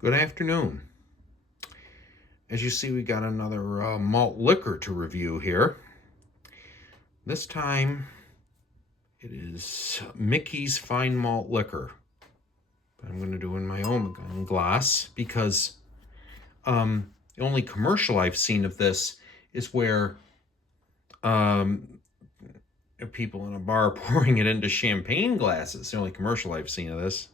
Good afternoon. As you see, we got another malt liquor to review here. This time it is Mickey's Fine Malt Liquor. I'm going to do in my own glass because the only commercial I've seen of this is where people in a bar pouring it into champagne glasses. The only commercial I've seen of this.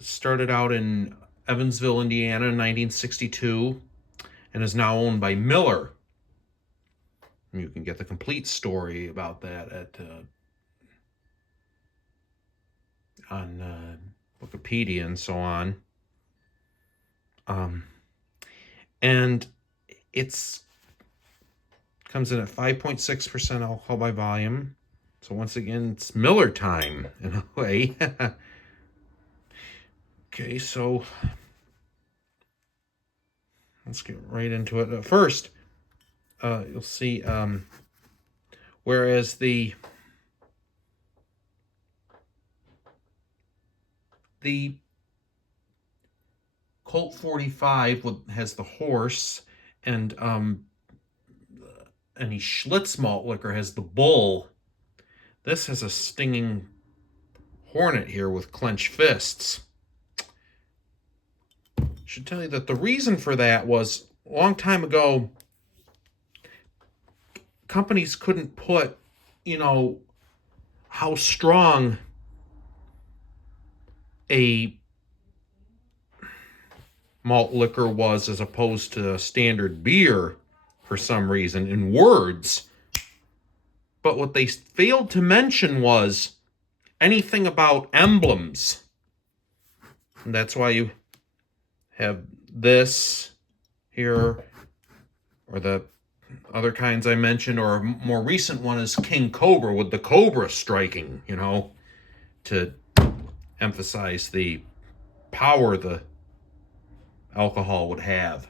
Started out in Evansville, Indiana in 1962 and is now owned by Miller. You can get the complete story about that at on Wikipedia and so on. And it's comes in at 5.6% alcohol by volume. So once again, it's Miller time in a way. Okay, so let's get right into it. First, you'll see, whereas the Colt 45 has the horse, and any Schlitz malt liquor has the bull. This has a stinging hornet here with clenched fists. Should tell you that the reason for that was a long time ago, companies couldn't put, how strong a malt liquor was as opposed to standard beer for some reason in words. But what they failed to mention was anything about emblems. And that's why you have this here, or the other kinds I mentioned, or a more recent one is King Cobra with the cobra striking, to emphasize the power the alcohol would have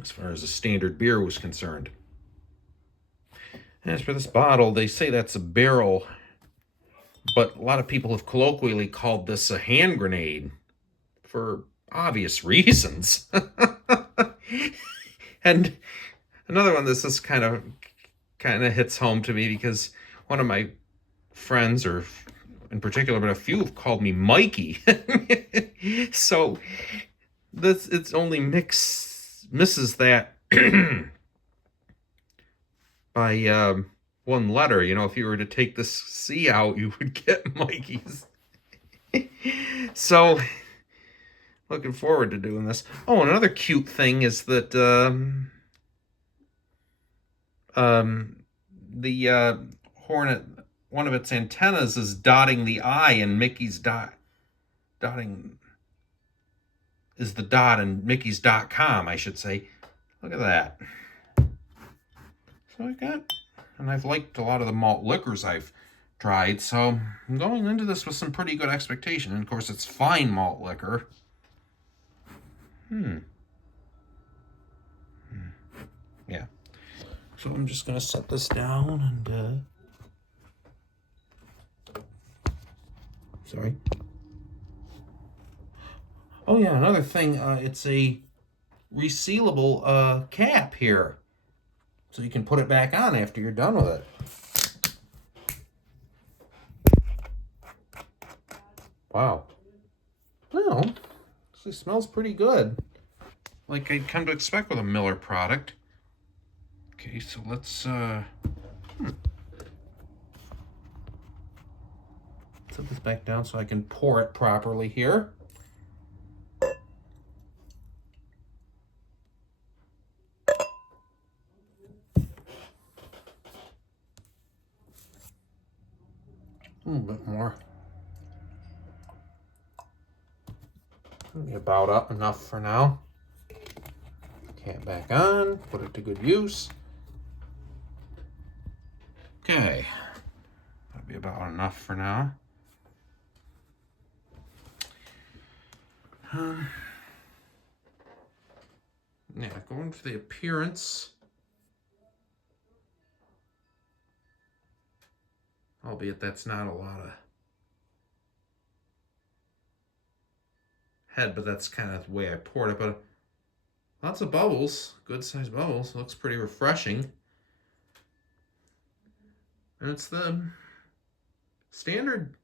as far as a standard beer was concerned. As for this bottle, they say that's a barrel, but a lot of people have colloquially called this a hand grenade for obvious reasons. And another one, this is kind of hits home to me because one of my friends, or in particular, but a few, have called me Mikey. So it's only misses that by one letter. If you were to take this C out, you would get Mikey's. So looking forward to doing this. Oh, another cute thing is that the hornet, one of its antennas is dotting the I, and Mickey's dotting is the dot in Mickey's.com, I should say. Look at that. So I've liked a lot of the malt liquors I've tried, so I'm going into this with some pretty good expectation. And of course, it's fine malt liquor. Yeah. So I'm just going to set this down and sorry. Oh yeah, another thing, it's a resealable cap here. So you can put it back on after you're done with it. Wow. Well, actually smells pretty good. Like I'd come to expect with a Miller product. Okay, so let's set this back down so I can pour it properly here. A little bit more. About up enough for now. Cap back on, put it to good use. Okay, that'll be about enough for now. Yeah, going for the appearance. Albeit that's not a lot of head, but that's kind of the way I poured it. But lots of bubbles, good sized bubbles. Looks pretty refreshing. And it's the standard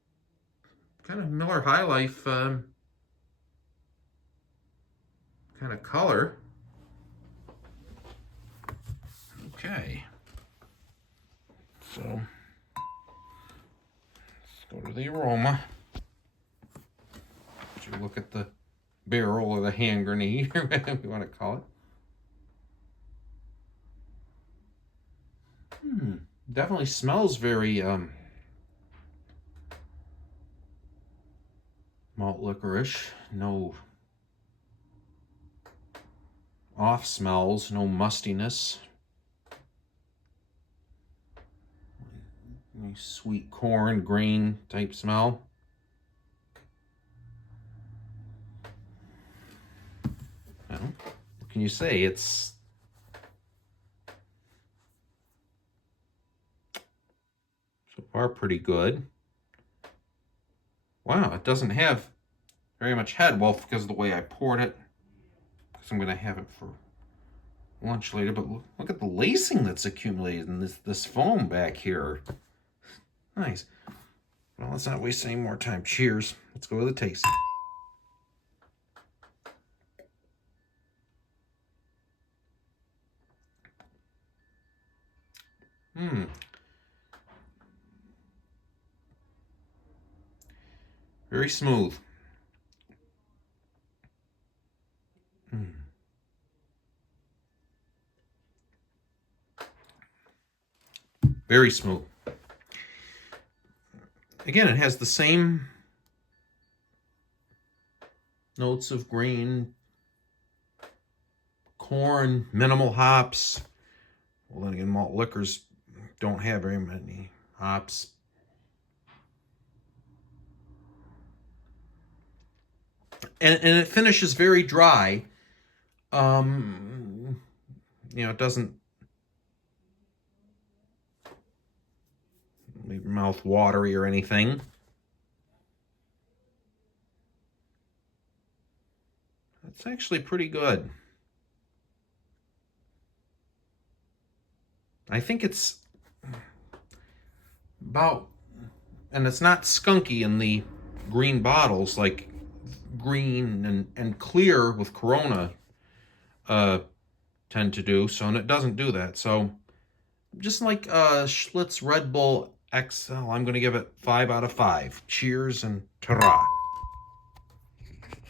kind of Miller High Life kind of color. Okay. So let's go to the aroma. You look at the barrel or the hand grenade, or whatever you want to call it. Definitely smells very malt licorice. No off smells, no mustiness. Nice sweet corn, grain type smell. Well, what can you say? It's so far pretty good. Wow, it doesn't have very much head. Well, because of the way I poured it. Because I'm going to have it for lunch later. But look at the lacing that's accumulated in this foam back here. Nice. Well, let's not waste any more time. Cheers. Let's go with the taste. Very smooth. Very smooth. Again, it has the same notes of grain, corn, minimal hops. Well, then again, malt liquors don't have very many hops. And it finishes very dry. You know, it doesn't leave your mouth watery or anything. It's actually pretty good. I think it's about, and it's not skunky in the green bottles like green and clear with Corona tend to do. So, and it doesn't do that. So just like Schlitz Red Bull XL, I'm going to give it 5 out of 5. Cheers and ta-ra.